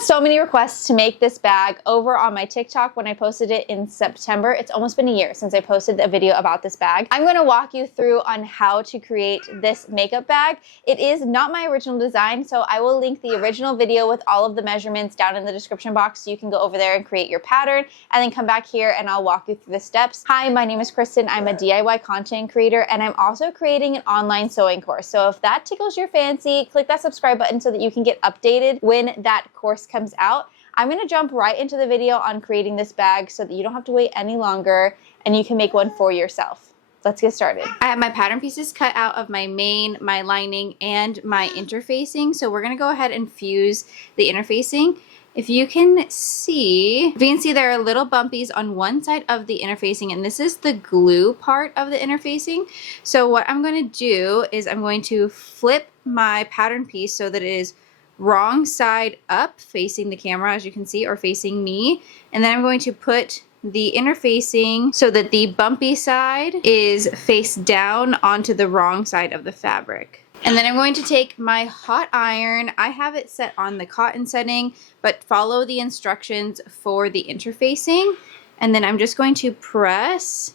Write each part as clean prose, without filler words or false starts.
got so many requests to make this bag over on my TikTok when I posted it in September. It's almost been a year since I posted a video about this bag. I'm going to walk you through on how to create this makeup bag. It is not my original design, so I will link the original video with all of the measurements down in the description box so you can go over there and create your pattern and then come back here and I'll walk you through the steps. Hi, my name is Kristen. I'm a DIY content creator and I'm also creating an online sewing course. So if that tickles your fancy, click that subscribe button so that you can get updated when that course comes out. I'm going to jump right into the video on creating this bag so that you don't have to wait any longer and you can make one for yourself. Let's get started. I have my pattern pieces cut out of my main, my lining, and my interfacing. So we're going to go ahead and fuse the interfacing. If you can see there are little bumpies on one side of the interfacing, and this is the glue part of the interfacing. So what I'm going to do is I'm going to flip my pattern piece so that it is wrong side up facing the camera, as you can see, or facing me. And then I'm going to put the interfacing so that the bumpy side is face down onto the wrong side of the fabric. And then I'm going to take my hot iron. I have it set on the cotton setting, but follow the instructions for the interfacing. And then I'm just going to press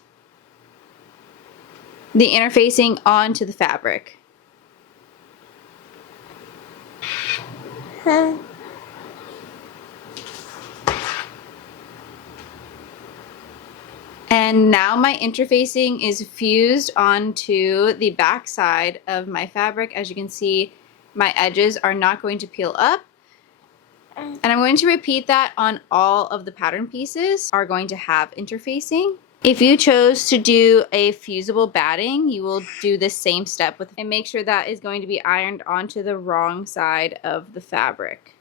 the interfacing onto the fabric. And now my interfacing is fused onto the back side of my fabric. As you can see, my edges are not going to peel up. And I'm going to repeat that on all of the pattern pieces are going to have interfacing. If you chose to do a fusible batting, you will do the same step with, and make sure that is going to be ironed onto the wrong side of the fabric.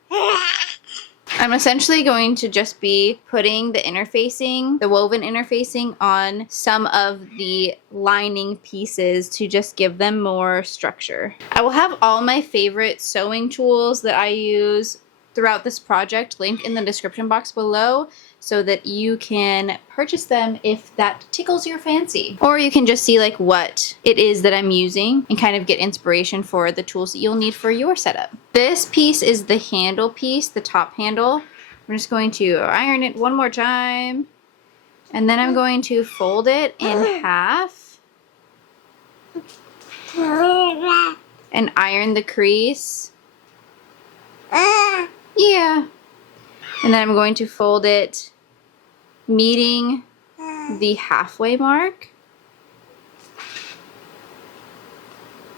I'm essentially going to just be putting the interfacing, the woven interfacing, on some of the lining pieces to just give them more structure. I will have all my favorite sewing tools that I use throughout this project linked in the description box below so that you can purchase them if that tickles your fancy. Or you can just see like what it is that I'm using and kind of get inspiration for the tools that you'll need for your setup. This piece is the handle piece, the top handle. I'm just going to iron it one more time. And then I'm going to fold it in half and iron the crease. Yeah. And then I'm going to fold it meeting the halfway mark.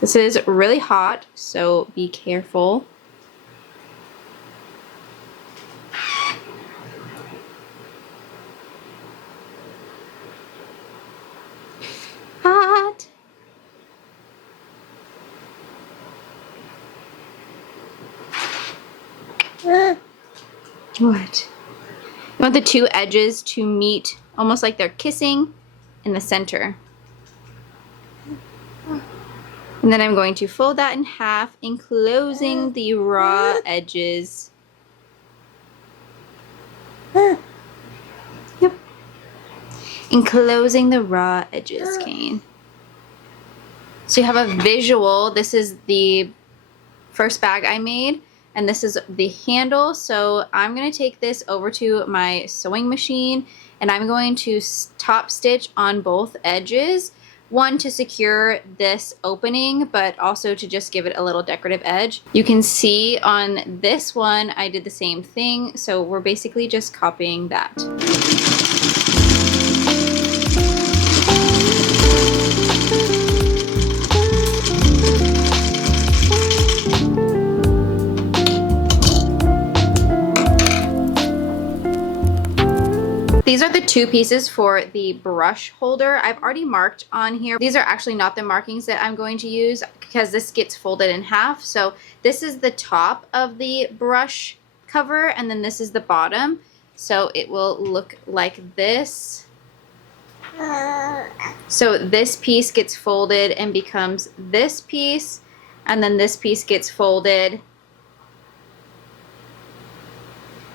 This is really hot, so be careful. Hot. What? You want the two edges to meet almost like they're kissing in the center. And then I'm going to fold that in half, enclosing the raw edges. Yep. Enclosing the raw edges, Kane. So you have a visual. This is the first bag I made. And this is the handle. So I'm going to take this over to my sewing machine and I'm going to top stitch on both edges. One, to secure this opening, but also to just give it a little decorative edge. You can see on this one, I did the same thing. So we're basically just copying that. These are the two pieces for the brush holder. I've already marked on here. These are actually not the markings that I'm going to use because this gets folded in half. So this is the top of the brush cover and then this is the bottom. So it will look like this. So this piece gets folded and becomes this piece, and then this piece gets folded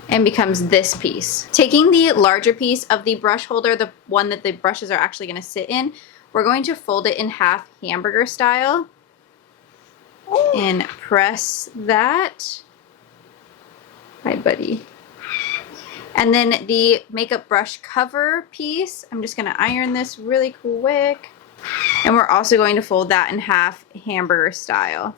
and becomes this piece. Taking the larger piece of the brush holder, the one that the brushes are actually going to sit in, we're going to fold it in half hamburger style and press that. Hi, buddy. And then the makeup brush cover piece, I'm just gonna iron this really quick. And we're also going to fold that in half, hamburger style.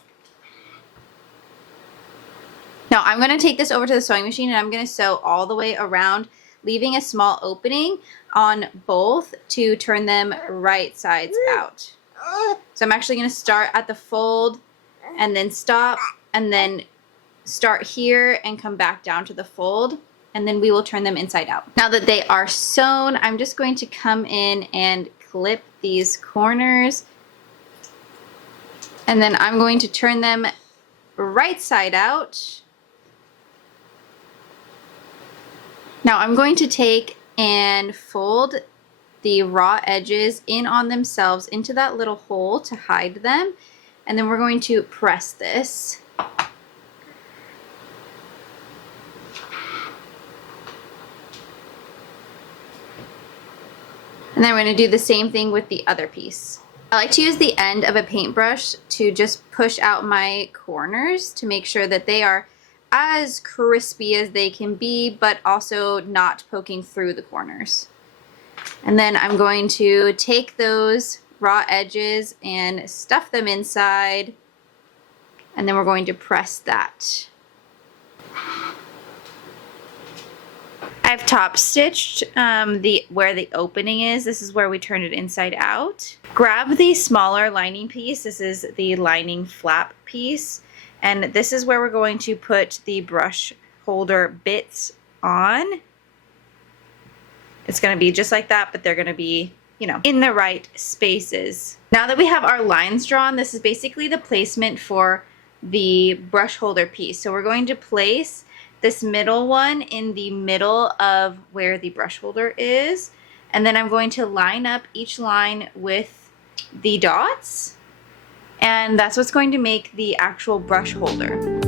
Now I'm gonna take this over to the sewing machine and I'm gonna sew all the way around, leaving a small opening on both to turn them right sides out. So I'm actually gonna start at the fold and then stop and then start here and come back down to the fold, and then we will turn them inside out. Now that they are sewn, I'm just going to come in and clip these corners, and then I'm going to turn them right side out. Now I'm going to take and fold the raw edges in on themselves into that little hole to hide them, and then we're going to press this. And then we're going to do the same thing with the other piece. I like to use the end of a paintbrush to just push out my corners to make sure that they are as crispy as they can be, but also not poking through the corners. And then I'm going to take those raw edges and stuff them inside, and then we're going to press that. I've top stitched where the opening is. This is where we turn it inside out. Grab the smaller lining piece. This is the lining flap piece, and this is where we're going to put the brush holder bits on. It's going to be just like that, but they're going to be, you know, in the right spaces. Now that we have our lines drawn, this is basically the placement for the brush holder piece. So we're going to place this middle one in the middle of where the brush holder is, and then I'm going to line up each line with the dots, and that's what's going to make the actual brush holder.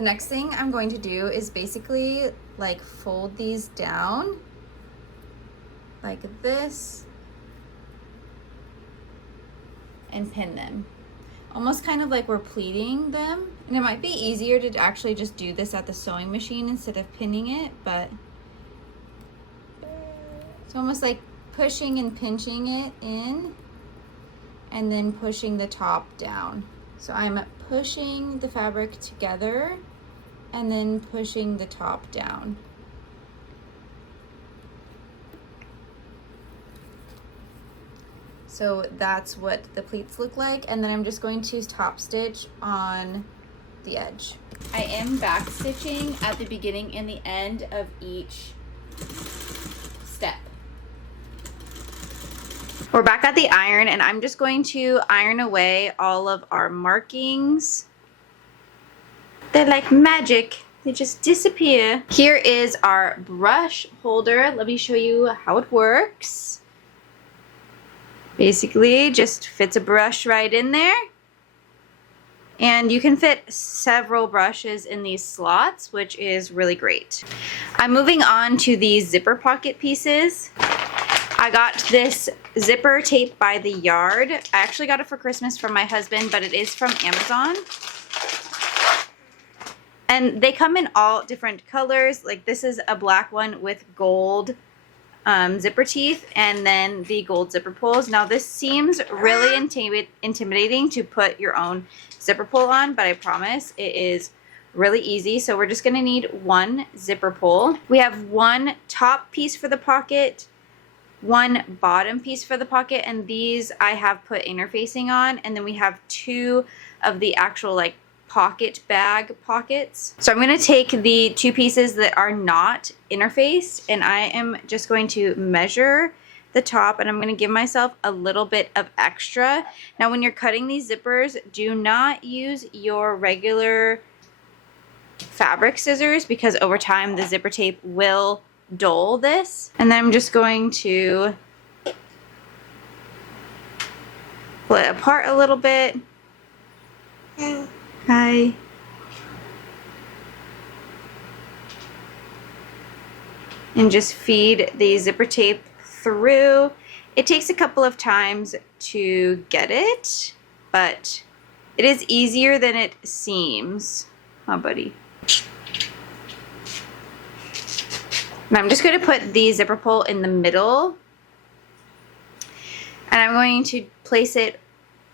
Next thing I'm going to do is basically like fold these down like this and pin them, almost kind of like we're pleating them. And it might be easier to actually just do this at the sewing machine instead of pinning it, but it's almost like pushing and pinching it in and then pushing the top down. So I'm pushing the fabric together and then pushing the top down. So that's what the pleats look like, and then I'm just going to top stitch on the edge. I am back stitching at the beginning and the end of each step. We're back at the iron, and I'm just going to iron away all of our markings. They're like magic. They just disappear. Here is our brush holder. Let me show you how it works. Basically, just fits a brush right in there. And you can fit several brushes in these slots, which is really great. I'm moving on to the zipper pocket pieces. I got this zipper tape by the Yard. I actually got it for Christmas from my husband, but it is from Amazon. And they come in all different colors. Like this is a black one with gold zipper teeth and then the gold zipper pulls. Now this seems really intimidating to put your own zipper pull on, but I promise it is really easy. So we're just gonna need one zipper pull. We have one top piece for the pocket, one bottom piece for the pocket, and these I have put interfacing on, and then we have two of the actual like pocket bag pockets. So I'm going to take the two pieces that are not interfaced, and I am just going to measure the top, and I'm going to give myself a little bit of extra. Now when you're cutting these zippers, do not use your regular fabric scissors, because over time the zipper tape will dull this. And then I'm just going to pull it apart a little bit. Hi. And just feed the zipper tape through. It takes a couple of times to get it, but it is easier than it seems. Oh, buddy. And I'm just going to put the zipper pull in the middle. And I'm going to place it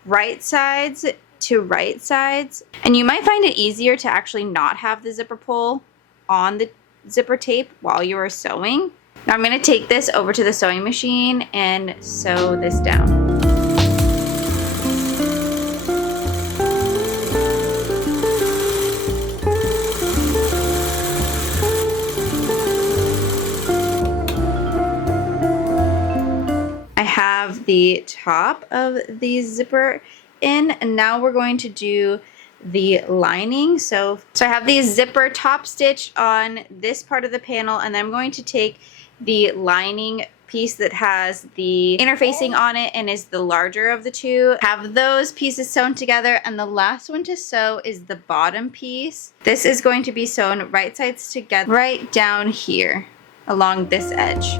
right sides to right sides. And you might find it easier to actually not have the zipper pull on the zipper tape while you are sewing. Now I'm going to take this over to the sewing machine and sew this down. I have the top of the zipper in, and now we're going to do the lining. So I have the zipper top stitch on this part of the panel, and then I'm going to take the lining piece that has the interfacing on it and is the larger of the two, have those pieces sewn together, and the last one to sew is the bottom piece. This is going to be sewn right sides together right down here along this edge.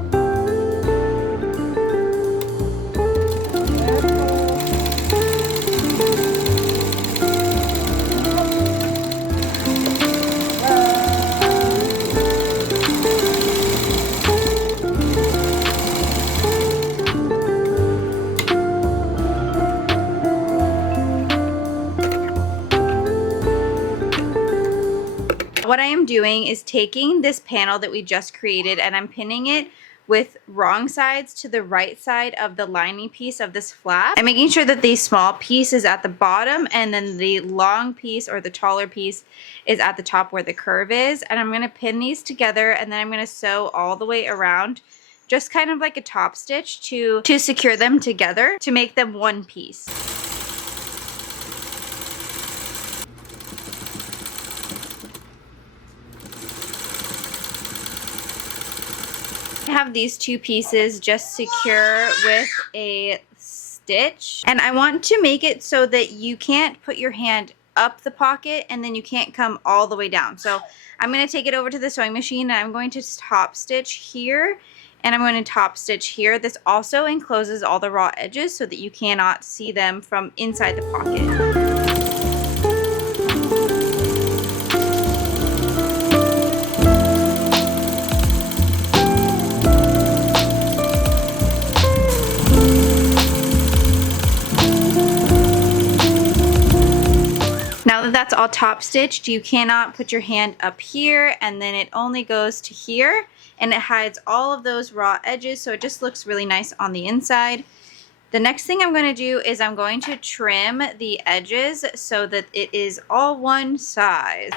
What I am doing is taking this panel that we just created and I'm pinning it with wrong sides to the right side of the lining piece of this flap, and making sure that the small piece is at the bottom and then the long piece or the taller piece is at the top where the curve is. And I'm going to pin these together, and then I'm going to sew all the way around, just kind of like a top stitch to secure them together to make them one piece. I have these two pieces just secure with a stitch, and I want to make it so that you can't put your hand up the pocket and then you can't come all the way down. So I'm going to take it over to the sewing machine, and I'm going to top stitch here, and I'm going to top stitch here. This also encloses all the raw edges so that you cannot see them from inside the pocket. Now that that's all top stitched, you cannot put your hand up here, and then it only goes to here, and it hides all of those raw edges, so it just looks really nice on the inside. The next thing I'm going to do is I'm going to trim the edges so that it is all one size.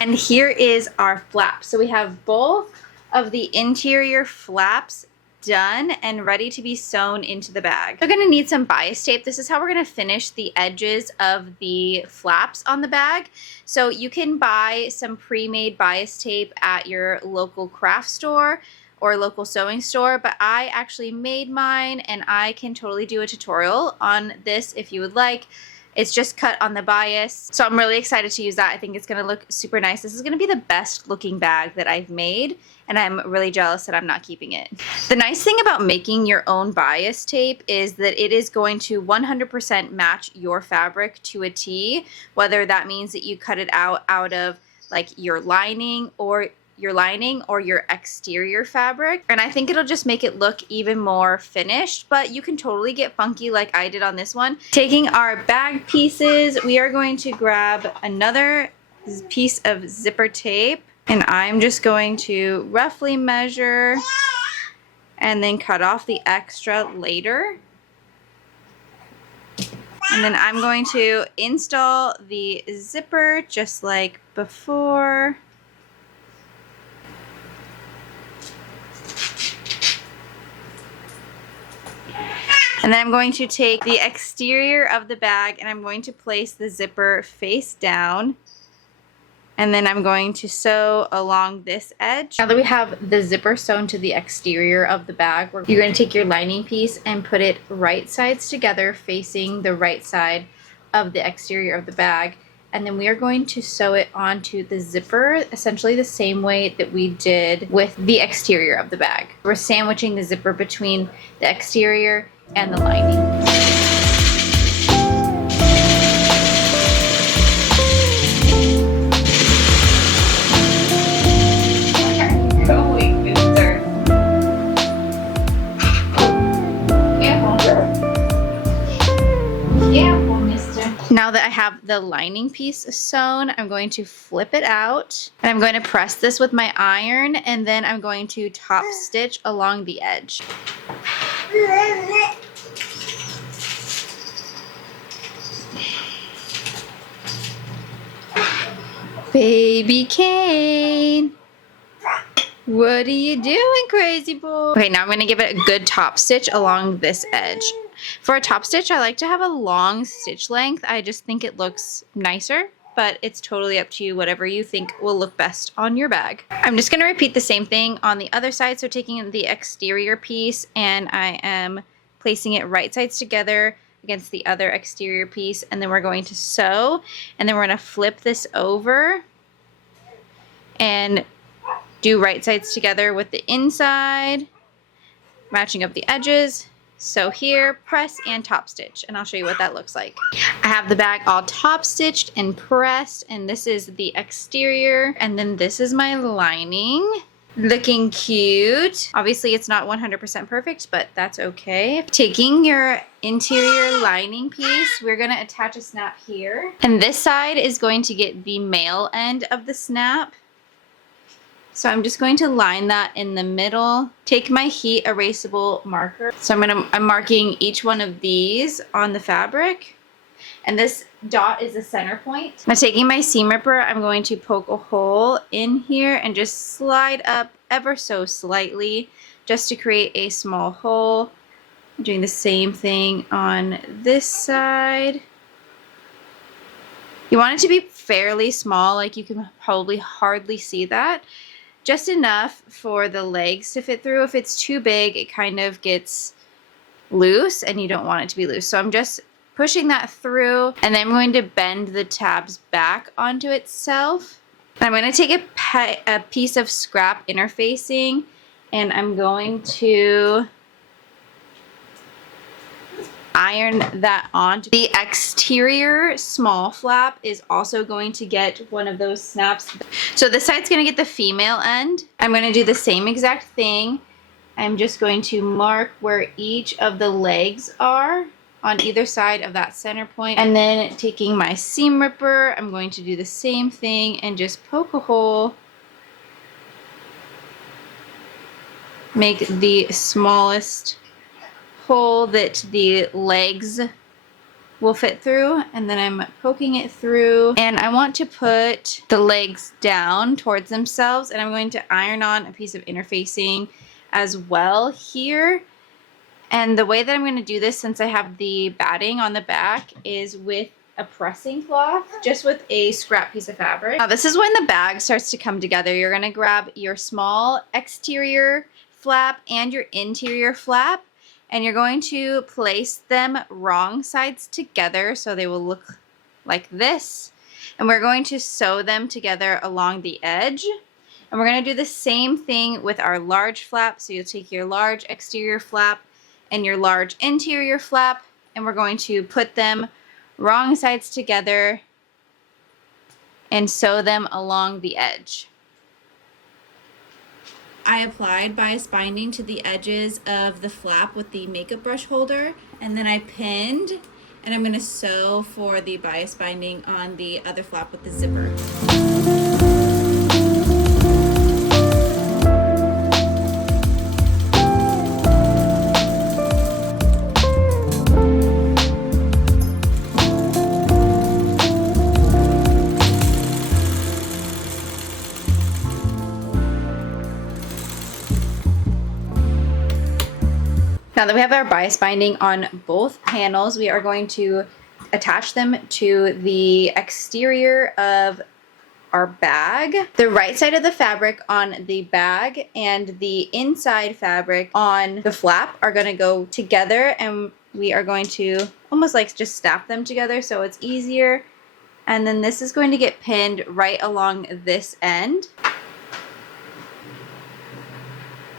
And here is our flap. So we have both of the interior flaps done and ready to be sewn into the bag. We're going to need some bias tape. This is how we're going to finish the edges of the flaps on the bag. So you can buy some pre-made bias tape at your local craft store or local sewing store, but I actually made mine, and I can totally do a tutorial on this if you would like. It's just cut on the bias. So I'm really excited to use that. I think it's going to look super nice. This is going to be the best looking bag that I've made, and I'm really jealous that I'm not keeping it. The nice thing about making your own bias tape is that it is going to 100% match your fabric to a T, whether that means that you cut it out of like your lining or your exterior fabric. And I think it'll just make it look even more finished, but you can totally get funky like I did on this one. Taking our bag pieces, we are going to grab another piece of zipper tape, and I'm just going to roughly measure and then cut off the extra later. And then I'm going to install the zipper just like before. And then I'm going to take the exterior of the bag and I'm going to place the zipper face down. And then I'm going to sew along this edge. Now that we have the zipper sewn to the exterior of the bag, you're going to take your lining piece and put it right sides together facing the right side of the exterior of the bag. And then we are going to sew it onto the zipper, essentially the same way that we did with the exterior of the bag. We're sandwiching the zipper between the exterior and the lining. Now that I have the lining piece sewn, I'm going to flip it out and I'm going to press this with my iron and then I'm going to top stitch along the edge. Baby Kane, what are you doing, crazy boy? Okay, now I'm going to give it a good top stitch along this edge. For a top stitch, I like to have a long stitch length. I just think it looks nicer, but it's totally up to you, whatever you think will look best on your bag. I'm just going to repeat the same thing on the other side. So taking the exterior piece and I am placing it right sides together against the other exterior piece, and then we're going to sew, and then we're going to flip this over and do right sides together with the inside, matching up the edges. So here, press and top stitch, and I'll show you what that looks like. I have the bag all top stitched and pressed, and this is the exterior, and then this is my lining. Looking cute. Obviously it's not 100% perfect, but that's okay. Taking your interior lining piece, we're gonna attach a snap here, and this side is going to get the male end of the snap. So I'm just going to line that in the middle. Take my heat erasable marker. So I'm marking each one of these on the fabric. And this dot is the center point. Now taking my seam ripper, I'm going to poke a hole in here and just slide up ever so slightly just to create a small hole. I'm doing the same thing on this side. You want it to be fairly small, like you can probably hardly see that. Just enough for the legs to fit through. If it's too big, it kind of gets loose and you don't want it to be loose. So I'm just pushing that through, and then I'm going to bend the tabs back onto itself. I'm going to take a piece of scrap interfacing, and I'm going to iron that onto the exterior. Small flap is also going to get one of those snaps. So this side's going to get the female end. I'm going to do the same exact thing. I'm just going to mark where each of the legs are on either side of that center point, and then taking my seam ripper, I'm going to do the same thing and just poke a hole, make the smallest hole that the legs will fit through, and then I'm poking it through, and I want to put the legs down towards themselves, and I'm going to iron on a piece of interfacing as well here. And the way that I'm going to do this, since I have the batting on the back, is with a pressing cloth, just with a scrap piece of fabric. Now this is when the bag starts to come together. You're going to grab your small exterior flap and your interior flap, and you're going to place them wrong sides together so they will look like this. And we're going to sew them together along the edge. And we're going to do the same thing with our large flap. So you'll take your large exterior flap and your large interior flap, and we're going to put them wrong sides together and sew them along the edge. I applied bias binding to the edges of the flap with the makeup brush holder, and then I pinned, and I'm going to sew for the bias binding on the other flap with the zipper. Now that we have our bias binding on both panels, we are going to attach them to the exterior of our bag. The right side of the fabric on the bag and the inside fabric on the flap are going to go together, and we are going to almost like just snap them together so it's easier. And then this is going to get pinned right along this end.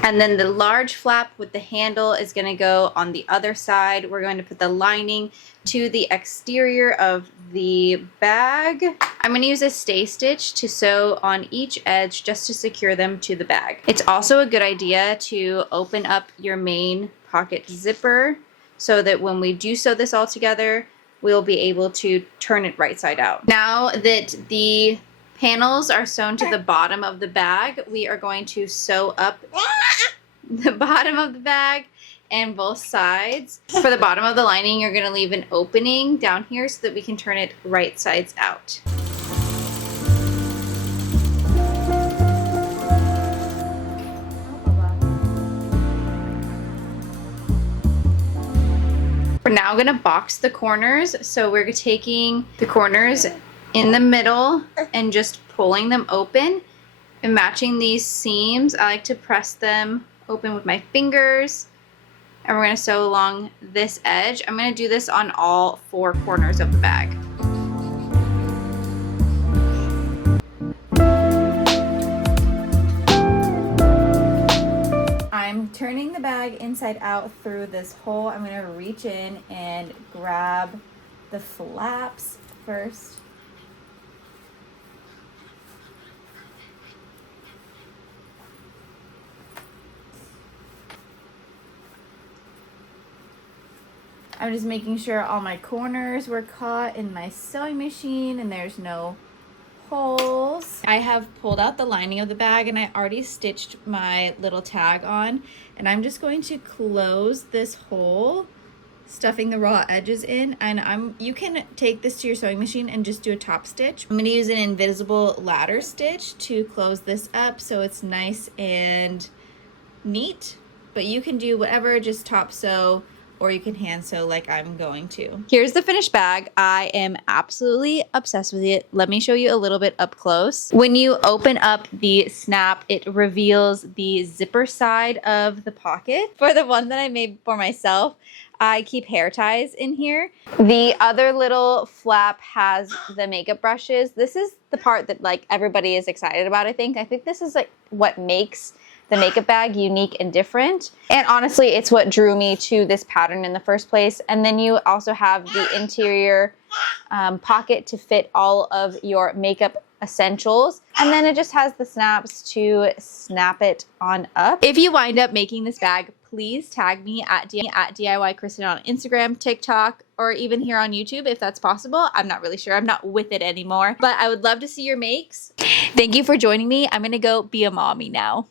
And then the large flap with the handle is going to go on the other side. We're going to put the lining to the exterior of the bag. I'm going to use a stay stitch to sew on each edge just to secure them to the bag. It's also a good idea to open up your main pocket zipper so that when we do sew this all together, we'll be able to turn it right side out. Now that the panels are sewn to the bottom of the bag, we are going to sew up the bottom of the bag and both sides. For the bottom of the lining, you're going to leave an opening down here so that we can turn it right sides out. We're now going to box the corners. So we're taking the corners in the middle and just pulling them open and matching these seams. I like to press them open with my fingers, and we're going to sew along this edge. I'm going to do this on all 4 corners of the bag. I'm turning the bag inside out through this hole. I'm going to reach in and grab the flaps first. I'm just making sure all my corners were caught in my sewing machine and there's no holes. I have pulled out the lining of the bag and I already stitched my little tag on, and I'm just going to close this hole, stuffing the raw edges in, and you can take this to your sewing machine and just do a top stitch. I'm going to use an invisible ladder stitch to close this up so it's nice and neat, but you can do whatever, just top sew, or you can hand sew like I'm going to. Here's the finished bag. I am absolutely obsessed with it. Let me show you a little bit up close. When you open up the snap, it reveals the zipper side of the pocket. For the one that I made for myself, I keep hair ties in here. The other little flap has the makeup brushes. This is the part that like everybody is excited about, I think. I think this is like what makes the makeup bag unique and different. And honestly, it's what drew me to this pattern in the first place. And then you also have the interior pocket to fit all of your makeup essentials. And then it just has the snaps to snap it on up. If you wind up making this bag, please tag me at DIY Kristen on Instagram, TikTok, or even here on YouTube if that's possible. I'm not really sure. I'm not with it anymore. But I would love to see your makes. Thank you for joining me. I'm gonna go be a mommy now.